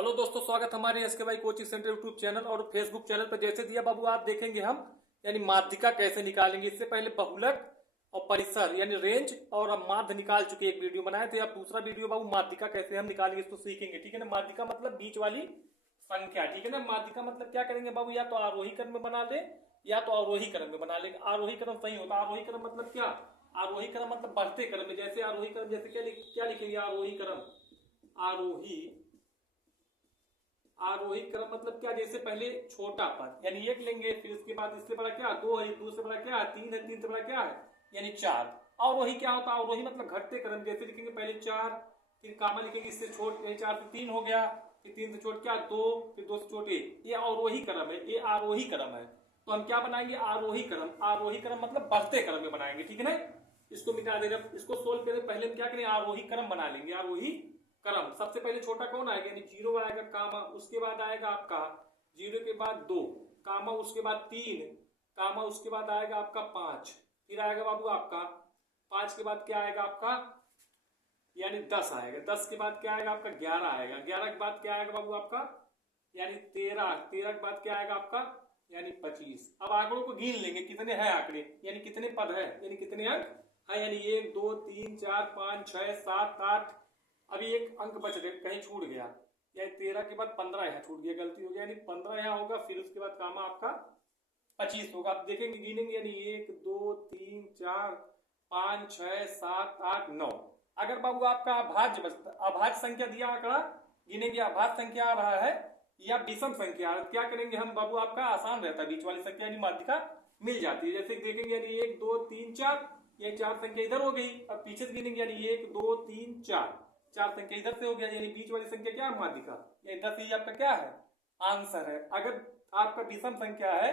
Hello दोस्तों, स्वागत हमारे एसके भाई कोचिंग सेंटर यूट्यूब चैनल और फेसबुक चैनल पर। जैसे दिया बाबू, आज देखेंगे हम यानी माध्यिका कैसे निकालेंगे। इससे पहले बहुलक और परिसर यानी रेंज और हम माध्य निकाल चुके, एक वीडियो बनाए थे। अब दूसरा वीडियो बाबू माध्यिका कैसे हम निकालेंगे इसको सीखेंगे, ठीक है ना। माध्यिका मतलब बीच वाली संख्या, ठीक है ना। माध्यिका मतलब क्या करेंगे बाबू, या तो आरोही क्रम में बना ले या तो अवरोही क्रम में बना लेंगे। आरोही क्रम सही होता है। आरोही क्रम मतलब क्या, आरोही क्रम मतलब बढ़ते क्रम में। जैसे आरोही क्रम, जैसे क्या लिखेंगे आरोही क्रम, आरोही आरोही क्रम मतलब क्या, जैसे पहले छोटा पद यानी एक लेंगे, फिर उसके बाद इससे बड़ा क्या दो है, दो से बड़ा क्या है तीन है, तीन से बड़ा क्या है यानी चार। अवरोही क्या होता है, अवरोही मतलब घटते क्रम। जैसे लिखेंगे पहले चार, फिर कामा लिखेंगे, इससे छोट चार से तीन हो गया, फिर तीन से छोट क्या दो, फिर दो से छोट एक। ये अवरोही क्रम है, ये आरोही क्रम है। तो हम क्या बनाएंगे आरोही क्रम। आरोही क्रम मतलब बढ़ते क्रम में बनाएंगे, ठीक है ना। इसको मिटा देगा, इसको सोल्व करें। पहले हम क्या करें आरोही क्रम बना लेंगे। आरोही क्रम सबसे पहले छोटा कौन आएगा यानी जीरो आएगा, कामा उसके बाद आएगा आपका जीरो के बाद दो, कामा उसके बाद तीन, कामा उसके बाद आएगा आपका पांच, फिर आएगा बाबू आपका पांच के बाद क्या आएगा आपका यानी 10 आएगा। 10 के बाद क्या आएगा आपका 11 आएगा। 11 के बाद क्या आएगा बाबू आपका यानी 13। 13 के बाद क्या आएगा आपका यानी 25। अब आंकड़ों को गिन लेंगे कितने हैं आंकड़े, यानी कितने पद है, यानी कितने अंक है, यानी 1 2 3 4 5 6 7 8। अभी एक अंक बच गया, कहीं छूट गया, यानी 13 के बाद 15 यहाँ छूट गया, गलती हो गया, यानी 15 यहाँ होगा। फिर उसके बाद कामा आपका 25 होगा। आप देखेंगे गिनेंगे यानी 1 2 3 4 5 6 7 8 9। अगर बाबू आपका अभाज्य बचता, अभाज्य संख्या दिया आंकड़ा गिनेंगे, अभाज्य संख्या आ रहा है या विषम संख्या, क्या करेंगे हम बाबू, आपका आसान रहता है, बीच वाली संख्या यानी माध्यिका मिल जाती है। जैसे देखेंगे यानी 1 2 3 4, ये चार संख्या इधर हो गई। अब पीछे से गिनेंगे यानी 1 2 3 4, चार संख्या इधर से हो गया, यानी बीच वाली संख्या क्या है माध्यिका, यानी 10 ही आपका क्या है आंसर है। अगर आपका विषम संख्या है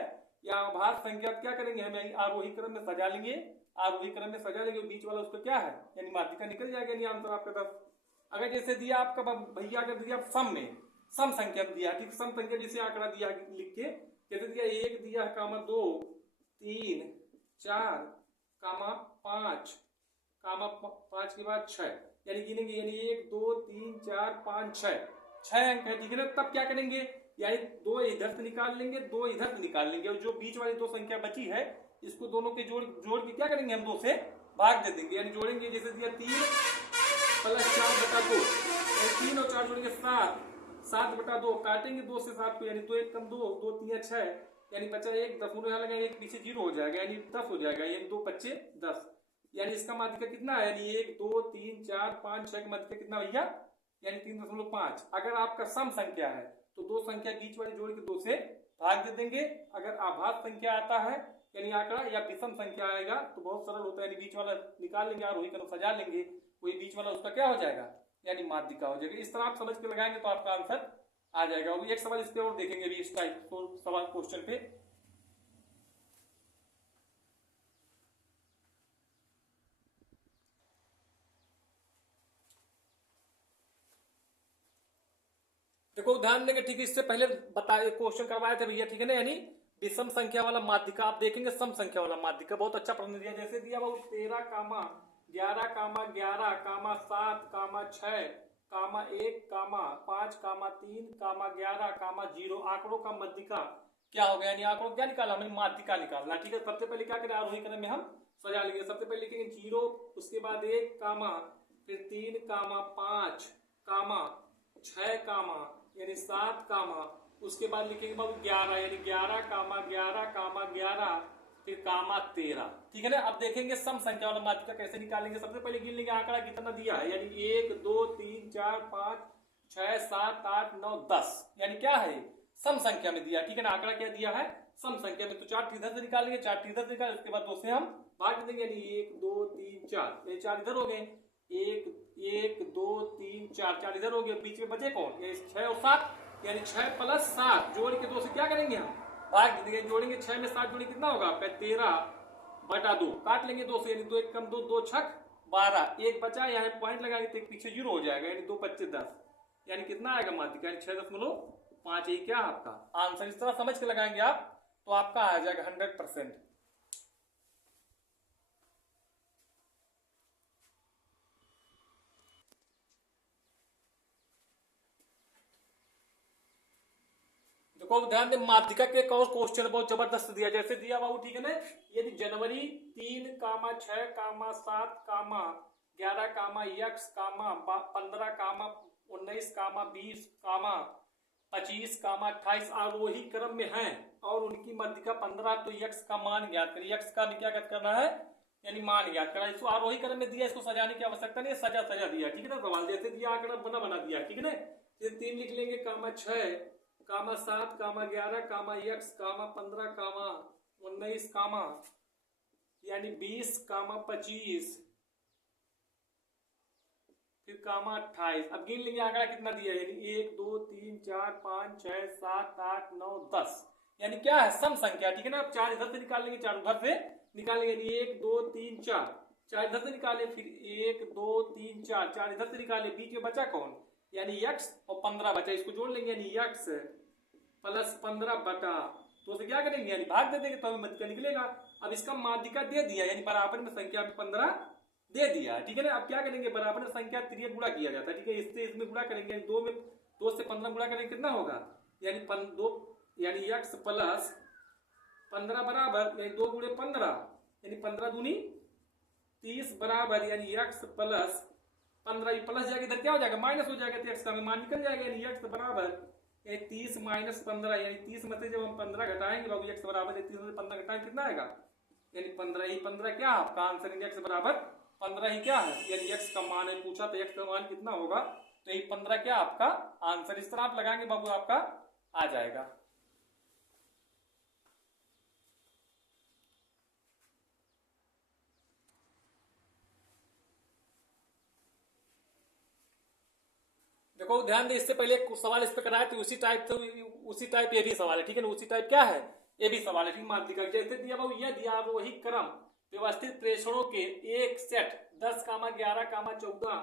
या अभाज्य संख्या, क्या करेंगे हम आरोही क्रम में सजा लेंगे, आरोही क्रम में सजा लेंगे, बीच वाला उसका क्या है यानी माध्यिका निकल जाएगा, यानी आंसर आपका 10। अगर जैसे दिया आपका भैया, अगर दिया सम में, सम संख्या दिया, ठीक, सम संख्या जैसे आंकड़ा दिया लिख के, जैसे दिया एक दिया है कामा दो तीन चार कामा पांच, कामा पांच के बाद छह, यानी गिनेंगे यानी 1 2 3 4 5 6, छह अंक है, ठीक है ना। तब क्या करेंगे यानी दो इधर से निकाल लेंगे, दो इधर से निकाल लेंगे, और जो बीच वाली दो संख्या बची है इसको दोनों के जोड़ जोड़ के क्या करेंगे हम दो से भाग दे देंगे, यानी जोड़ेंगे। जैसे दिया 3 प्लस 4 बटा 2, 3 और 4 जोड़ेंगे 7, 7 बटा 2, काटेंगे 2 से 7 को, यानी 2 एक कम 2, 2 3 6, यानी बचा एक, 10 यहाँ लगाएंगे, एक पीछे 0 हो जाएगा, यानी 10 हो जाएगा, यानी 2 पच्चे 10, यानी इसका माध्यिका कितना है यानी 1 2 3 4 5 6 का माध्यिका कितना भैया यानी 3.5। अगर आपका सम संख्या है तो दो संख्या बीच वाली जोड़ के 2 से भाग दे देंगे। अगर आभाज्य संख्या आता है यानी आंकड़ा या विषम संख्या आएगा तो बहुत सरल होता है, यानी बीच वाला निकाल लेंगे, आरोही क्रम सजा लेंगे, वही बीच वाला उसका क्या हो जाएगा यानी माध्यिका हो जाएगा। इस तरह आप समझ के लगाएंगे तो आपका आंसर आ जाएगा। एक सवाल इस पे और देखेंगे अभी इस टाइप तो सवाल क्वेश्चन पे। देखो ध्यान देंगे, ठीक है, इससे पहले बताए क्वेश्चन करवाए थे भैया, ठीक है ना, यानी विषम संख्या वाला माध्यिका। आप देखेंगे सम संख्या वाला माध्यिका, बहुत अच्छा प्रश्न दिया। जैसे दिया बाबू 13 कामा 11 कामा 11 कामा 7 कामा 6 कामा 1 कामा 5 कामा 3 कामा 11 कामा 0, आंकड़ों का माध्यिका क्या हो गया, यानी आंकड़ों क्या निकाला हमें माध्यिका निकालना, ठीक है। सबसे पहले क्या करें आरोही क्रम में हम सजा लेंगे। सबसे पहले लिखेंगे 0, उसके बाद 1 कामा, फिर 3 कामा 5 कामा 6 कामा यानी 7 कामा, उसके बाद लिखेंगे बाबू 11 यानी 11 कामा 11 कामा 11, फिर कामा 13, ठीक है ना। अब देखेंगे सम संख्या वाला माध्यिका कैसे निकालेंगे। सबसे पहले गिन लेंगे आंकड़ा कितना दिया है, यानी 1 2 3 4 5 6 7 8 9 10, यानी क्या है सम संख्या में दिया, ठीक है ना। आंकड़ा क्या दिया है सम संख्या में, तो चार इधर से निकालेंगे, चार इधर से निकाल, उसके बाद 2 से हम भाग देंगे, यानी 1 2 3 4, ये चार इधर हो गए, 1 1 2 3 4, चार इधर हो गए, बीच में बचे कौन, ये 6 और 7, यानी 6 प्लस 7 जोड़ के 2 से क्या करेंगे हम भाग दे देंगे, जोड़ेंगे 6 में 7 जोड़े कितना होगा आपका 13 बटा 2, काट लेंगे 2 से, यानी 2 एक कम 2, 2 छक 12, एक बचा, यहाँ पॉइंट लगाएंगे तो एक पीछे 0 हो जाएगा, यानी 2 25 10, यानी कितना आएगा माध्यिका यानी 6.5, यही क्या आपका आंसर। इस तरह समझ के लगाएंगे आप तो आपका आ जाएगा 100%। देखो ध्यान दे, माध्यिका के एक और क्वेश्चन बहुत जबरदस्त दिया, जैसे दिया बाबू, ठीक है ना। यदि जनवरी 3, 6, 7, 11, x, 15, 19, 20, 25, 28 आरोही क्रम में है और उनकी माध्यिका 15, तो यक्स का मान ज्ञात करिए। यक्स का क्या करना है, यानी मान ज्ञात करना। इसको आरोही क्रम में दिया, इसको सजाने की आवश्यकता नहीं, सजा दिया, ठीक है ना। सवाल जैसे दिया आंकड़ा बना दिया, ठीक है ना। ये 3 लिख लेंगे, 6, 7, 11, x, 15, 19, यानी 20, 25, फिर 28। अब गिन लेंगे आंकड़ा कितना दिया, यानी 1, 2, 3, 4, 5, 6, 7, 8, 9, 10, यानी क्या है, सम संख्या, ठीक है ना। अब 4 इधर से निकाल लेंगे, 4 उधर से निकाल लेंगे, यानी 1, 2, 3, 4, 4 इधर से निकाले, फिर 1, 2, 3, 4, 4 इधर से निकाले, बीच में बचा कौन, यानी x और 15 बचा, इसको जोड़ लेंगे, यानी x प्लस 15 बटा, तो उसे क्या करेंगे, यानी भाग दे देंगे, तो हमें माध्यिका निकलेगा। अब इसका माध्यिका दे दिया, यानी बराबर में संख्या में 15 दे दिया, ठीक है ना। अब क्या करेंगे, बराबर में संख्या त्रिय गुणा किया जाता है, ठीक है। इससे इसमें गुणा करेंगे, 2 से 15 गुणा करेंगे, कितना होगा, यानी 2, यानी x प्लस 15 बराबर, यानी 2 गुणे 15, यानी 15 दूनी 30 बराबर, यानी x प्लस 15, प्लस जाके इधर क्या हो जाएगा, माइनस हो जाएगा, तो x का मान निकल जाएगा, यानी x बराबर, यानी 30 माइनस 15, यानी 30 में से जब हम 15 घटाएंगे बाबू, x बराबर 30 में से 15 घटाएंगे, कितना आएगा, यानी 15 ही 15 क्या आपका आंसर, x बराबर 15 ही क्या है, यानी x का मान है, पूछा तो x का मान कितना होगा, तो ये 15 क्या आपका आंसर। इस तरह आप लगाएंगे बाबू, आपका आ जाएगा। देखो ध्यान दे, इससे पहले एक सवाल इस पे कराया तो उसी टाइप ये भी सवाल है, ठीक है ना। उसी टाइप क्या है, ये भी सवाल है, ठीक। माध्यिका जैसे दिया बाबू, यह दिया वही क्रम व्यवस्थित प्रेषणों के एक set 10, 11, 14,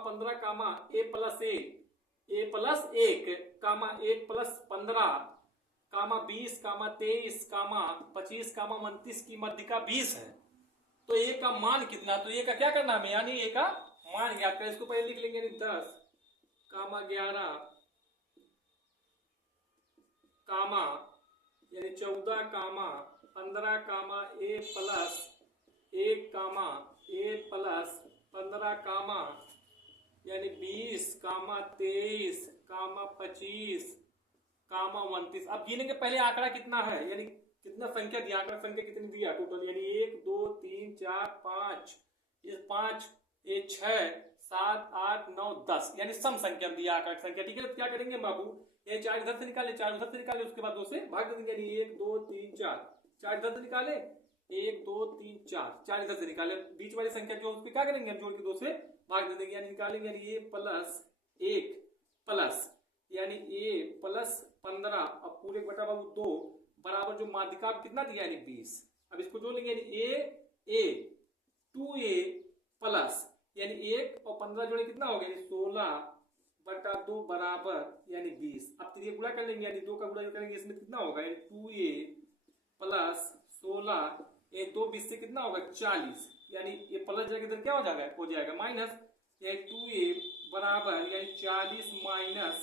15, a plus 1, a plus 1, 1 plus 15, 20, 23, 25, 29 की माध्यिका 20 है, तो a का मान कितना, तो a का क्या करना हमें, यानी a का मान ज्ञात करें। इसको पहले लिख लेंगे, 10, 11, यानी 14, 15, a प्लस 1, a प्लस 15, यानी 20, 23, 25, 29। अब गिनेंगे पहले आंकड़ा कितना है, यानी कितना संख्या दिया, आंकड़ा संख्या कितनी दिया टोटल, यानी 1, 2, 3, 4, 5, ये 5, ये 6, 7, 8, 9, 10, यानी सम संख्या दिया आंकड़ा संख्या, ठीक है। तो क्या करेंगे बाबू, ये 4 इधर से निकाले, 4 उधर से निकाले, उसके बाद 2 से भाग दे देंगे, यानी 1, 2, 3, 4, 4 इधर से निकाले, 1, 2, 3, 4, 4 इधर से निकाले, बीच वाली संख्या जो उस पर क्या करेंगे, हम जोड़ के 2 से भाग दे देंगे, यानी निकालेंगे, यानी a प्लस 1 प्लस, यानी a प्लस 15 और पूरे बटा बाबू 2 बराबर, जो माध्यिका कितना दिया, यानी 20। अब इसको जोड़ लेंगे, यानी a 2a प्लस, यानी 1 और 15 जोड़े कितना हो गया, 16 बटा 2 बराबर, यानी 20। अब ये गुणा कर लेंगे, यानी 2 का गुणा करेंगे, इसमें कितना होगा, यानी 2a प्लस 16, ये 2 20 से कितना होगा, 40, यानी ये प्लस जाके इधर क्या हो जाएगा माइनस, यानी 2a बराबर, यानी 40 माइनस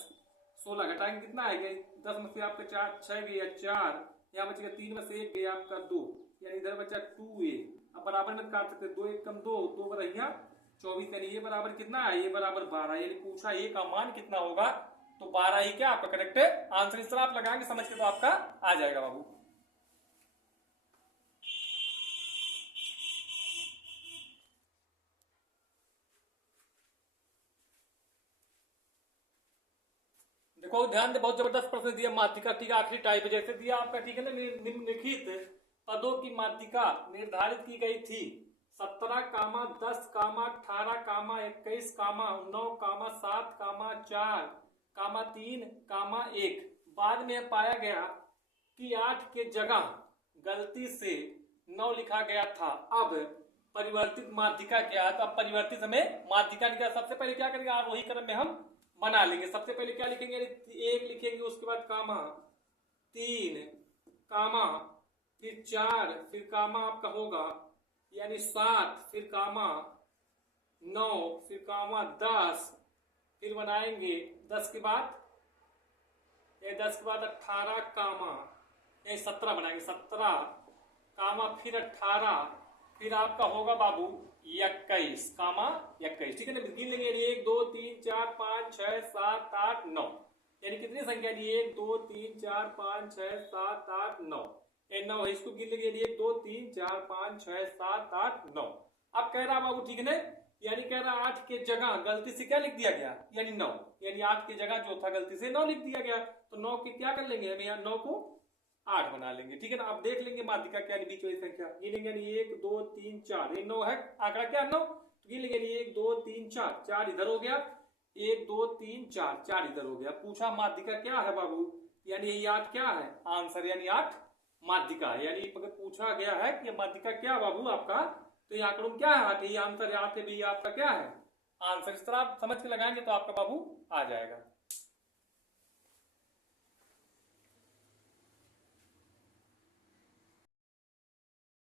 16 घटाएंगे, कितना आएगा, 10 में से आपका 4 6 गया 4, यहाँ बचेगा 3 में से 1 गया आपका 2, यानी इधर बचा 2a। अब बराबर में काट सकते, 2 1 कम 2, 2 बराबर 24, यानी ये बराबर कितना है, ये बराबर 12, यानी पूछा ये का मान कितना होगा, तो 12 ही क्या आपका करेक्ट आंसर। इस तरह आप लगाएंगे समझ के, तो आपका आ जाएगा बाबू। देखो ध्यान दे, बहुत जबरदस्त प्रश्न दिया माध्यिका, ठीक है, आखिरी टाइप जैसे दिया आपका, ठीक है ना। निम्नलिखित पदों की माध्यिका निर्धारित की गई थी, 17, 10, 18, 21, 9, 7, 4, 3, 1। बाद में पाया गया कि 8 के जगह गलती से 9 लिखा गया था। अब परिवर्तित माध्यिका क्या है, तो अब परिवर्तित हमें माध्यिका निकाल। सबसे पहले क्या करेंगे, आरोही क्रम में हम बना लेंगे। सबसे पहले क्या लिखेंगे, 1 लिखेंगे, उसके बाद 3, फिर 4, फिर आपका होगा यानी 7, फिर 9, फिर 10, फिर बनाएंगे 10 के बाद ये 10 के बाद 18 कामा, ये 17 बनाएंगे, 17 कामा फिर 18, फिर आपका होगा बाबू 21 कामा 21, ठीक है ना। गिन लेंगे 1 2 3 4 5 6 7 8 9, यानी कितनी संख्या दी, 1 2 3 4 5 6 7 8 9, ये 9 है, इसको गिन लेंगे 1 2 3 4 5 6 7 8 9। अब कह रहा बाबू ठीक है, यानी कह रहा 8 के जगह गलती से क्या लिख दिया गया, यानी 9, यानी 8 की जगह जो था गलती से 9 लिख दिया गया, तो 9 की क्या कर लेंगे हम, यहाँ 9 को 8 बना लेंगे, ठीक है ना। अब देख लेंगे माध्यिका क्या, बीच वाली संख्या गिनेंगे, 1 2 3 4, ये 9 है, आंकड़ा क्या 9, तो गिन लेंगे 1 2 3 4, 4 इधर हो गया, 1 2 3 4, 4 इधर हो गया। पूछा माध्यिका क्या है बाबू, यानी यही 8 क्या है आंसर, यानी 8 माध्यिका, यानी अगर पूछा गया है कि माध्यिका क्या बाबू आपका, तो ये आंकड़ों क्या है 8, ये आंसर 8 है भैया आपका क्या है आंसर। इस तरह आप समझ के लगाएंगे तो आपका बाबू आ जाएगा।